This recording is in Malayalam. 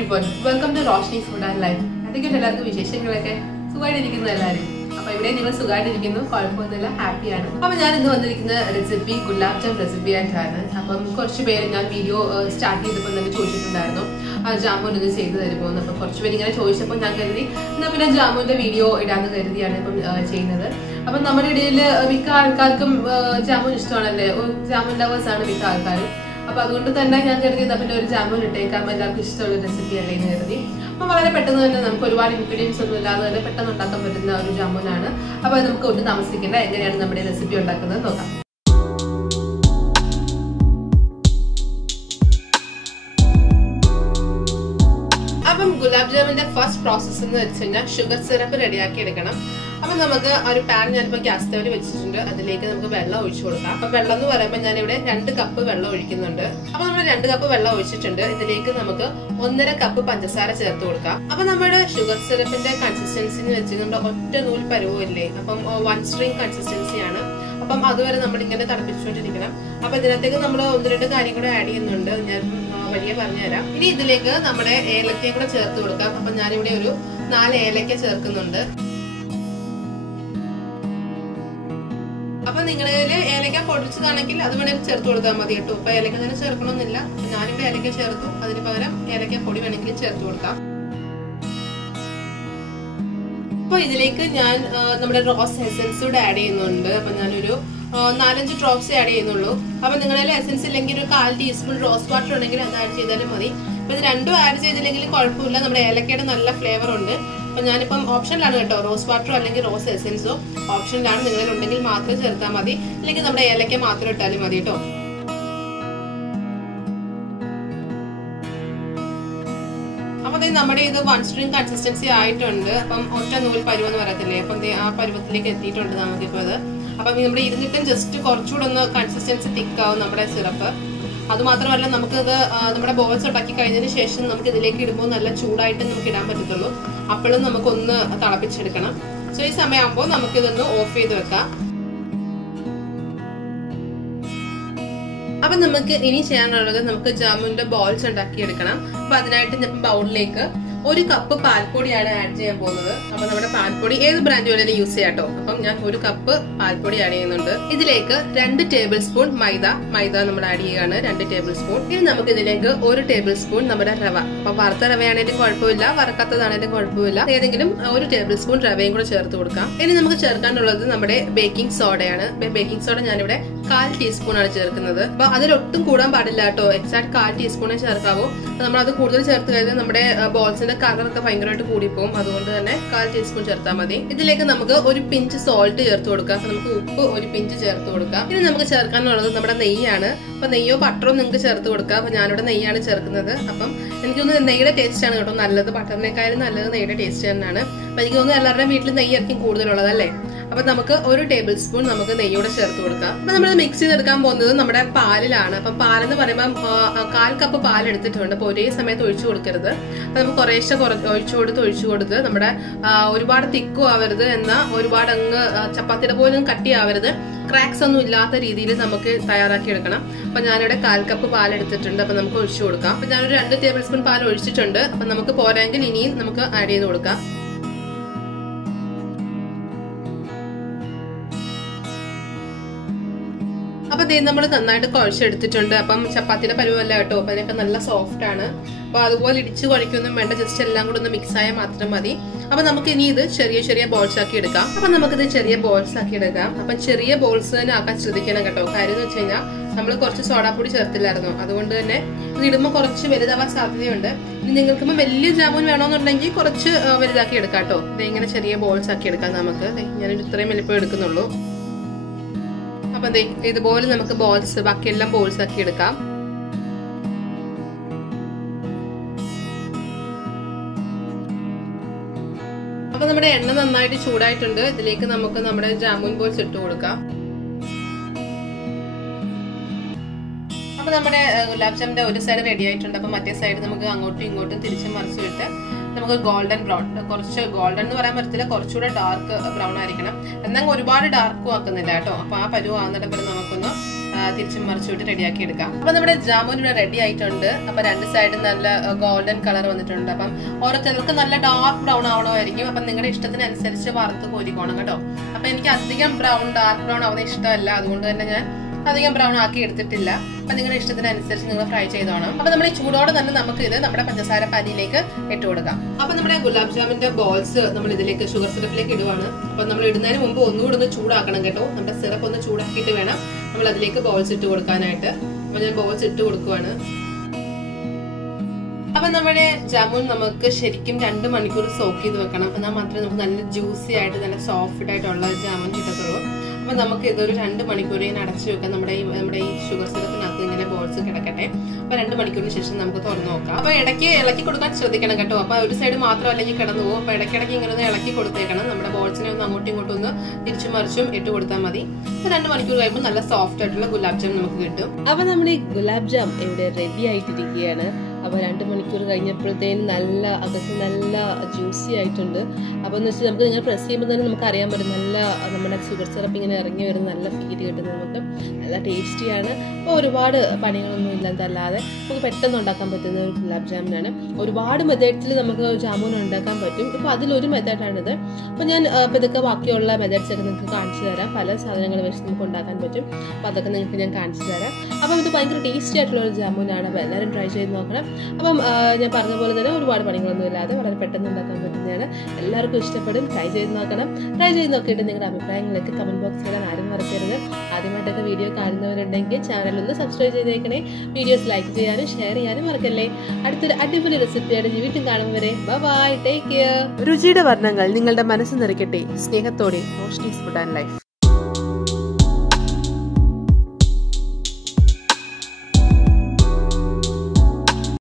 everyone, welcome to Roshnisfoodnlife. I think എല്ലാവർക്കും വിശേഷങ്ങളൊക്കെ സുഖമായിട്ടിരിക്കുന്നു എല്ലാവരും. അപ്പോൾ ഇവിടെ നിങ്ങൾ സുഖമായിട്ടിരിക്കുന്നു, കുഴപ്പമൊന്നുമില്ല, ഹാപ്പിയാണ്. അപ്പോൾ ഞാൻ ഇന്ന് വന്നിരിക്കുന്ന റെസിപ്പി ഗുലാബ് ജാം റെസിപ്പി ആയിട്ടാണ്. അപ്പം കുറച്ച് പേര് ഞാൻ വീഡിയോ സ്റ്റാർട്ട് ചെയ്തപ്പോൾ തന്നെ ചോദിച്ചിട്ടുണ്ടായിരുന്നു ജാമുൻ ഇത് ചെയ്തു തരുമോ എന്ന്. അപ്പം കുറച്ച് പേര് ഇങ്ങനെ ചോദിച്ചപ്പോൾ ഞാൻ കരുതി എന്നാൽ പിന്നെ ജാമുൻ്റെ വീഡിയോ ഇടാന്ന് കരുതിയാണ് ഇപ്പം ചെയ്യുന്നത്. അപ്പം നമ്മുടെ ഇടയിൽ മിക്ക ആൾക്കാർക്കും ജാമുൻ ഇഷ്ടമാണല്ലേ, ജാമുൻ ലവേഴ്സാണ് മിക്ക ആൾക്കാരും. അപ്പോൾ അതുകൊണ്ട് തന്നെ ഞാൻ കരുതി പിന്നെ ഒരു ജാമുൻ ഇട്ടേക്കാം, എല്ലാവർക്കും ഇഷ്ടമുള്ള റെസിപ്പി അല്ലേ എന്ന് കരുതി. അപ്പോൾ വളരെ പെട്ടെന്ന് തന്നെ നമുക്ക് ഒരുപാട് ഇൻഗ്രീഡിയൻസ് ഒന്നും ഇല്ലാതെ തന്നെ പെട്ടെന്ന് ഉണ്ടാക്കാൻ പറ്റുന്ന ഒരു ജാമുനാണ്. അപ്പോൾ അത് നമുക്ക് ഒട്ടും താമസിക്കേണ്ട, എങ്ങനെയാണ് നമ്മുടെ റെസിപ്പി ഉണ്ടാക്കുന്നത് നോക്കാം. അപ്പം ഗുലാബ് ജാമുന്റെ ഫസ്റ്റ് പ്രോസസ്സ് എന്ന് വെച്ച് കഴിഞ്ഞാൽ ഷുഗർ സിറപ്പ് റെഡിയാക്കി എടുക്കണം. അപ്പം നമുക്ക് ഒരു പാൻ ഞാനിപ്പോൾ ഗ്യാസ് സ്റ്റവിൽ വെച്ചിട്ടുണ്ട്, അതിലേക്ക് നമുക്ക് വെള്ളം ഒഴിച്ചു കൊടുക്കാം. അപ്പം വെള്ളം എന്ന് പറയുമ്പോൾ ഞാനിവിടെ 2 കപ്പ് വെള്ളം ഒഴിക്കുന്നുണ്ട്. അപ്പൊ നമ്മൾ 2 കപ്പ് വെള്ളം ഒഴിച്ചിട്ടുണ്ട്. ഇതിലേക്ക് നമുക്ക് 1.5 കപ്പ് പഞ്ചസാര ചേർത്ത് കൊടുക്കാം. അപ്പൊ നമ്മുടെ ഷുഗർ സിറപ്പിന്റെ കൺസിസ്റ്റൻസി വെച്ചുകൊണ്ട് ഒറ്റ നൂൽ പരുവമില്ലേ, അപ്പം 1 സ്ട്രിങ് കൺസിസ്റ്റൻസിയാണ്. അപ്പം അതുവരെ നമ്മൾ ഇങ്ങനെ തിളപ്പിച്ചുകൊണ്ടിരിക്കണം. അപ്പൊ ഇതിനകത്തേക്ക് നമ്മൾ 1-2 കാര്യം കൂടെ ആഡ് ചെയ്യുന്നുണ്ട്, ഞാൻ വഴിയെ പറഞ്ഞുതരാം. ഇനി ഇതിലേക്ക് നമ്മുടെ ഏലക്കയും കൂടെ ചേർത്ത് കൊടുക്കാം. അപ്പൊ ഞാനിവിടെ ഒരു 4 ഏലക്ക ചേർക്കുന്നുണ്ട്. അപ്പൊ നിങ്ങളുടെ ഏലക്ക പൊടിച്ചതാണെങ്കിൽ അത് വേണമെങ്കിൽ ചേർത്ത് കൊടുത്താൽ മതി കേട്ടോ. ഇപ്പൊ ഏലക്ക തന്നെ ചേർക്കണമെന്നില്ല, ഞാനിവിടെ ഏലക്ക ചേർത്തു, അതിന് പകരം ഏലക്ക പൊടി വേണമെങ്കിൽ ചേർത്ത് കൊടുക്കാം. അപ്പൊ ഇതിലേക്ക് ഞാൻ നമ്മുടെ റോസ് എസൻസ് കൂടെ ആഡ് ചെയ്യുന്നുണ്ട്. അപ്പൊ ഞാനൊരു 4-5 ഡ്രോപ്സ് ആഡ് ചെയ്യുന്നുള്ളൂ. അപ്പൊ നിങ്ങളുടെ എസൻസ് ഇല്ലെങ്കിൽ ഒരു 1/4 ടീസ്പൂൺ റോസ് വാട്ടർ ഉണ്ടെങ്കിൽ അത് ആഡ് ചെയ്താലും മതി. അപ്പൊ ഇത് രണ്ടും ആഡ് ചെയ്തില്ലെങ്കിൽ കുഴപ്പമില്ല, നമ്മുടെ ഏലക്കയുടെ നല്ല ഫ്ലേവർ ഉണ്ട്. അപ്പൊ ഞാനിപ്പം ഓപ്ഷനിലാണ് കേട്ടോ, റോസ് വാട്ടറോ അല്ലെങ്കിൽ റോസ് എസൻസോ ഓപ്ഷനിലാണ്, നിങ്ങളുണ്ടെങ്കിൽ മാത്രം ചേർത്താൽ മതി, അല്ലെങ്കിൽ നമ്മുടെ ഏലക്ക മാത്രം ഇട്ടാലും മതി കേട്ടോ. അപ്പൊ നമ്മുടെ ഇത് 1 സ്ട്രിങ് കൺസിസ്റ്റൻസി ആയിട്ടുണ്ട്. അപ്പം ഒറ്റ നൂൽ പരുവെന്ന് പറയത്തില്ലേ, അപ്പം ആ പരുവത്തിലേക്ക് എത്തിയിട്ടുണ്ട് നമുക്കിപ്പോൾ ഇത്. അപ്പം നമ്മുടെ ഇരുന്നിട്ടും ജസ്റ്റ് കുറച്ചുകൂടെ ഒന്ന് കൺസിസ്റ്റൻസി തിക്കാവും നമ്മുടെ സിറപ്പ്. അതുമാത്രമല്ല നമുക്കിത് നമ്മുടെ ബോൾസ് ഉണ്ടാക്കി കഴിഞ്ഞതിന് ശേഷം നമുക്ക് ഇതിലേക്ക് ഇടുമ്പോൾ നല്ല ചൂടായിട്ട് നമുക്ക് ഇടാൻ പറ്റത്തുള്ളൂ. അപ്പോഴും നമുക്കൊന്ന് തിളപ്പിച്ചെടുക്കണം. സോ ഈ സമയമാകുമ്പോൾ നമുക്കിതൊന്ന് ഓഫ് ചെയ്ത് വെക്കാം. അപ്പൊ നമുക്ക് ഇനി ചെയ്യാനുള്ളത് നമുക്ക് ജാമുന്റെ ബോൾസ് ഉണ്ടാക്കിയെടുക്കണം. അപ്പൊ അതിനായിട്ട് ഞാൻ ബൗളിലേക്ക് 1 കപ്പ് പാൽപ്പൊടിയാണ് ആഡ് ചെയ്യാൻ പോകുന്നത്. അപ്പൊ നമ്മുടെ പാൽപ്പൊടി ഏത് ബ്രാൻഡ് വേണേലും യൂസ് ചെയ്യാം കേട്ടോ. അപ്പം ഞാൻ 1 കപ്പ് പാൽപ്പൊടി ആഡ് ചെയ്യുന്നുണ്ട്. ഇതിലേക്ക് 2 ടേബിൾ സ്പൂൺ മൈദ നമ്മൾ ആഡ് ചെയ്യുകയാണ്, 2 ടേബിൾ സ്പൂൺ. ഇനി നമുക്ക് ഇതിലേക്ക് 1 ടേബിൾ സ്പൂൺ നമ്മുടെ റവ. അപ്പൊ വറുത്ത റവയാണെങ്കിലും കുഴപ്പമില്ല, വറക്കാത്തതാണെങ്കിലും കുഴപ്പമില്ല, ഏതെങ്കിലും 1 ടേബിൾ സ്പൂൺ റവയും കൂടെ ചേർത്ത് കൊടുക്കാം. ഇനി നമുക്ക് ചേർക്കാനുള്ളത് നമ്മുടെ ബേക്കിംഗ് സോഡയാണ്. ബേക്കിംഗ് സോഡ ഞാനിവിടെ 1/4 ടീസ്പൂൺ ആണ് ചേർക്കുന്നത്. അപ്പൊ അതിലൊട്ടും കൂടാൻ പാടില്ല കേട്ടോ, എക്സാക്ട് 1/4 ടീസ്പൂണേ ചേർക്കാവൂ. നമ്മൾ അത് കൂടുതൽ ചേർത്ത് കഴിഞ്ഞാൽ നമ്മുടെ ബോൾസിന്റെ കളറൊക്കെ ഭയങ്കരമായിട്ട് കൂടിപ്പോകും. അതുകൊണ്ട് തന്നെ 1/4 ടീസ്പൂൺ ചേർത്താൽ മതി. ഇതിലേക്ക് നമുക്ക് 1 പിഞ്ച് സോൾട്ട് ചേർത്ത് കൊടുക്കാം. അപ്പൊ നമുക്ക് ഉപ്പ് 1 പിഞ്ച് ചേർത്ത് കൊടുക്കാം. ഇനി നമുക്ക് ചേർക്കാനുള്ളത് നമ്മുടെ നെയ്യാണ്. അപ്പൊ നെയ്യോ ബട്ടറോ നിങ്ങൾക്ക് ചേർത്ത് കൊടുക്കാം. അപ്പൊ ഞാനിവിടെ നെയ്യാണ് ചേർക്കുന്നത്. അപ്പം എനിക്ക് തോന്നുന്നു നെയ്യുടെ ടേസ്റ്റ് ആണ് കേട്ടോ നല്ലത്, ബട്ടറിനേക്കാളും നല്ലത് നെയ്യുടെ ടേസ്റ്റ് തന്നെയാണ്. അപ്പൊ എനിക്ക് തോന്നുന്നു എല്ലാവരുടെയും വീട്ടിൽ നെയ്യായിരിക്കും കൂടുതലുള്ളതല്ലേ. അപ്പൊ നമുക്ക് 1 ടേബിൾ സ്പൂൺ നമുക്ക് നെയ്യോടെ ചേർത്ത് കൊടുക്കാം. അപ്പൊ നമ്മൾ മിക്സ് ചെയ്തെടുക്കാൻ പോകുന്നത് നമ്മുടെ പാലിലാണ്. അപ്പൊ പാലെന്ന് പറയുമ്പോൾ 1/4 കപ്പ് പാൽ എടുത്തിട്ടുണ്ട്. അപ്പൊ ഒരേ സമയത്ത് ഒഴിച്ചു കൊടുക്കരുത്. അപ്പൊ നമുക്ക് കുറേശ്ശെ ഒഴിച്ചു കൊടുത്ത് നമ്മുടെ ഒരുപാട് തിക്കും ആവരുത്, എന്നാൽ ഒരുപാട് അങ്ങ് ചപ്പാത്തിയുടെ പോലും കട്ടിയാവരുത്, ക്രാക്സ് ഒന്നും ഇല്ലാത്ത രീതിയിൽ നമുക്ക് തയ്യാറാക്കി എടുക്കണം. അപ്പൊ ഞാനിവിടെ 1/4 കപ്പ് പാൽ എടുത്തിട്ടുണ്ട്. അപ്പൊ നമുക്ക് ഒഴിച്ചു കൊടുക്കാം. അപ്പൊ ഞാനൊരു 2 ടേബിൾ സ്പൂൺ പാൽ ഒഴിച്ചിട്ടുണ്ട്. അപ്പൊ നമുക്ക് പോരായെങ്കിൽ ഇനിയും നമുക്ക് ആഡ് ചെയ്ത് കൊടുക്കാം. അപ്പൊ ഇത് നമ്മൾ നന്നായിട്ട് കുഴച്ചെടുത്തിട്ടുണ്ട്. അപ്പം ചപ്പാത്തിയുടെ പരുവല്ല കേട്ടോ, അപ്പൊ അതിനൊക്കെ നല്ല സോഫ്റ്റ് ആണ്. അപ്പൊ അതുപോലെ ഇടിച്ച് കുഴക്കൊന്നും വേണ്ട, ജസ്റ്റ് എല്ലാം കൂടെ ഒന്ന് മിക്സ് ആയാൽ മാത്രം മതി. അപ്പൊ നമുക്ക് ഇനി ഇത് ചെറിയ ബോൾസ് ആക്കി എടുക്കാം. അപ്പൊ നമുക്കിത് ചെറിയ ബോൾസ് ആക്കി എടുക്കാം. അപ്പൊ ചെറിയ ബോൾസ് തന്നെ ആക്കാൻ ശ്രദ്ധിക്കണം കേട്ടോ. കാര്യം എന്ന് വെച്ച് കഴിഞ്ഞാൽ നമ്മൾ കുറച്ച് സോഡാപ്പൊടി ചേർത്തില്ലായിരുന്നു, അതുകൊണ്ട് തന്നെ ഇത് ഇടുമ്പോൾ കുറച്ച് വലുതാവാൻ സാധ്യതയുണ്ട്. ഇനി നിങ്ങൾക്ക് ഇപ്പം വലിയ ജാമുൻ വേണമെന്നുണ്ടെങ്കിൽ കുറച്ച് വലുതാക്കി എടുക്കാം കേട്ടോ. ഇത് ഇങ്ങനെ ചെറിയ ബോൾസ് ആക്കി എടുക്കാം നമുക്ക്. ഞാനൊരു ഇത്രയും വലിപ്പം എടുക്കുന്നുള്ളൂ. അപ്പൊ ഇതുപോലെ നമുക്ക് ബോൾസ് ബാക്കിയെല്ലാം ബോൾസ് ആക്കി എടുക്കാം. അപ്പൊ നമ്മുടെ എണ്ണ നന്നായിട്ട് ചൂടായിട്ടുണ്ട്. ഇതിലേക്ക് നമുക്ക് നമ്മുടെ ജാമുൻ ബോൾസ് ഇട്ട് കൊടുക്കാം. അപ്പൊ നമ്മുടെ ഗുലാബ് ജാമിന്റെ ഒരു സൈഡ് റെഡി ആയിട്ടുണ്ട്. അപ്പൊ മറ്റേ സൈഡ് നമുക്ക് അങ്ങോട്ടും ഇങ്ങോട്ടും തിരിച്ചും മറിച്ചു വിട്ട് നമുക്ക് ഗോൾഡൻ ബ്രൗൺ, കുറച്ച് ഗോൾഡൻ എന്ന് പറയാൻ പറ്റത്തില്ല, കുറച്ചുകൂടെ ഡാർക്ക് ബ്രൗൺ ആയിരിക്കണം. എന്നാൽ ഒരുപാട് ഡാർക്കും ആക്കുന്നില്ല കേട്ടോ. അപ്പൊ ആ പരുവാകുന്നിടം വരെ നമുക്കൊന്ന് തിരിച്ചും മറിച്ചിട്ട് റെഡിയാക്കി എടുക്കാം. അപ്പൊ നമ്മുടെ ജാമുൻ ഇവിടെ റെഡി ആയിട്ടുണ്ട്. അപ്പൊ രണ്ട് സൈഡും നല്ല ഗോൾഡൻ കളർ വന്നിട്ടുണ്ട്. അപ്പം ഓരോരുത്തർക്ക് നല്ല ഡാർക്ക് ബ്രൗൺ ആവണമായിരിക്കും. അപ്പൊ നിങ്ങളുടെ ഇഷ്ടത്തിനനുസരിച്ച് വറുത്ത് കോരിക്കോണം കേട്ടോ. അപ്പൊ എനിക്ക് അധികം ഡാർക്ക് ബ്രൗൺ ആവുന്ന ഇഷ്ടമല്ല, അതുകൊണ്ട് തന്നെ ഞാൻ അധികം ബ്രൗൺ ആക്കി എടുത്തിട്ടില്ല. അപ്പൊ നിങ്ങളുടെ ഇഷ്ടത്തിനനുസരിച്ച് നിങ്ങൾ ഫ്രൈ ചെയ്തോണം. അപ്പൊ നമ്മൾ ഈ ചൂടോടെ തന്നെ നമുക്ക് ഇത് നമ്മുടെ പഞ്ചസാര പാനിയിലേക്ക് ഇട്ട് കൊടുക്കാം. അപ്പൊ നമ്മുടെ ഗുലാബ് ജാമിന്റെ ബോൾസ് നമ്മൾ ഇതിലേക്ക് ഷുഗർ സിറപ്പിലേക്ക് ഇടുവാണ്. അപ്പൊ നമ്മൾ ഇടുന്നതിന് മുമ്പ് ഒന്നുകൂടെ ഒന്ന് ചൂടാക്കണം കേട്ടോ. നമ്മുടെ സിറപ്പ് ഒന്ന് ചൂടാക്കിയിട്ട് വേണം നമ്മൾ അതിലേക്ക് ബോൾസ് ഇട്ട് കൊടുക്കാനായിട്ട്. അപ്പൊ ഞാൻ ബോൾസ് ഇട്ട് കൊടുക്കുവാണ്. അപ്പൊ നമ്മുടെ ജാമുൻ നമുക്ക് ശരിക്കും 2 മണിക്കൂർ സോക്ക് ചെയ്ത് വെക്കണം. എന്നാൽ മാത്രമേ നമുക്ക് നല്ല ജ്യൂസി ആയിട്ട് നല്ല സോഫ്റ്റ് ആയിട്ടുള്ള ജാമുൻ കിട്ടത്തുള്ളൂ. അപ്പൊ നമുക്ക് ഇതൊരു 2 മണിക്കൂർ ഇങ്ങനെ അടച്ചു വെക്കാം. നമ്മുടെ ഈ ഷുഗർ സിറപ്പിനകത്ത് ഇങ്ങനെ ബോൾസ് കിടക്കട്ടെ. അപ്പൊ 2 മണിക്കൂറിന് ശേഷം നമുക്ക് തുറന്നു നോക്കാം. അപ്പൊ ഇളക്കി കൊടുക്കാൻ ശ്രദ്ധിക്കണം കേട്ടോ. അപ്പൊ ഒരു സൈഡ് മാത്രം അല്ലെങ്കിൽ കിടന്നു പോകും. അപ്പൊ ഇടയ്ക്കിടയ്ക്ക് ഇങ്ങനെ ഒന്ന് ഇളക്കി കൊടുത്തേക്കണം. നമ്മുടെ ബോൾസിനെ ഒന്ന് അങ്ങോട്ടും ഇങ്ങോട്ടും ഒന്ന് തിരിച്ചും മറിച്ചും ഇട്ട് കൊടുത്താൽ മതി. അപ്പൊ 2 മണിക്കൂർ കഴിയുമ്പോൾ നല്ല സോഫ്റ്റ് ആയിട്ടുള്ള ഗുലാബ് ജാം നമുക്ക് കിട്ടും. അപ്പൊ നമ്മുടെ ഈ ഗുലാബ് ജാം ഇവിടെ റെഡി ആയിട്ടിരിക്കുകയാണ്. അപ്പൊ 2 മണിക്കൂർ കഴിഞ്ഞപ്പോഴത്തേനും അകത്ത് നല്ല ജ്യൂസി ആയിട്ടുണ്ട്. അപ്പൊ എന്ന് വെച്ചാൽ നമുക്ക് ഇങ്ങനെ പ്രസ് ചെയ്യുമ്പോൾ തന്നെ നമുക്ക് അറിയാൻ പറ്റും നല്ല നമ്മുടെ ഷുഗർ സിറപ്പ് ഇങ്ങനെ ഇറങ്ങി വരുന്ന നല്ല ഫീൽ കിട്ടുന്നത്. നമുക്ക് നല്ല ടേസ്റ്റിയാണ്. അപ്പോൾ ഒരുപാട് പണികളൊന്നും ഇല്ലാതല്ലാതെ നമുക്ക് പെട്ടെന്ന് ഉണ്ടാക്കാൻ പറ്റുന്ന ഒരു ഗുലാബ് ജാമുനാണ്. ഒരുപാട് മെത്തേഡ്സിൽ നമുക്ക് ജാമുൻ ഉണ്ടാക്കാൻ പറ്റും. ഇപ്പോൾ അതിലൊരു മെത്തേഡാണിത്. അപ്പോൾ ഞാൻ ഇപ്പോൾ ഇതൊക്കെ ബാക്കിയുള്ള മെത്തേഡ്സ് ഒക്കെ നിങ്ങൾക്ക് കാണിച്ചു തരാം. പല സാധനങ്ങൾ വെച്ച് നമുക്ക് ഉണ്ടാക്കാൻ പറ്റും. അപ്പോൾ അതൊക്കെ നിങ്ങൾക്ക് ഞാൻ കാണിച്ചു തരാം. അപ്പം ഇത് ഭയങ്കര ടേസ്റ്റി ആയിട്ടുള്ള ഒരു ജാമുനാണ്. അപ്പോൾ എല്ലാവരും ട്രൈ ചെയ്ത് നോക്കണം. അപ്പം ഞാൻ പറഞ്ഞ പോലെ തന്നെ ഒരുപാട് പണികളൊന്നും ഇല്ലാതെ വളരെ പെട്ടെന്ന് ഉണ്ടാക്കാൻ പറ്റുന്നതാണ്. എല്ലാവർക്കും ഇഷ്ടപ്പെടും. ട്രൈ ചെയ്ത് നോക്കണം. ട്രൈ ചെയ്ത് നോക്കിയിട്ട് നിങ്ങളുടെ അഭിപ്രായങ്ങളൊക്കെ കമന്റ് ബോക്സിൽ ഇടാൻ ആരും മറക്കരുത്. ആദ്യമായിട്ടൊക്കെ വീഡിയോ കാണുന്നവരുണ്ടെങ്കിൽ ചാനലൊന്ന് സബ്സ്ക്രൈബ് ചെയ്തേക്കണേ. വീഡിയോസ് ലൈക്ക് ചെയ്യാനും ഷെയർ ചെയ്യാനും മറക്കല്ലേ. അടുത്തൊരു അടിപൊളി റെസിപ്പിയായിട്ട് വീണ്ടും കാണുന്നവരെ ബൈ, ടേക്ക് കെയർ. രുചിയുടെ വർണ്ണങ്ങൾ നിങ്ങളുടെ മനസ്സ് നിറയ്ക്കട്ടെ. സ്നേഹത്തോടെ റോഷ്നീസ് ഫുഡ് ആൻഡ് ലൈഫ്.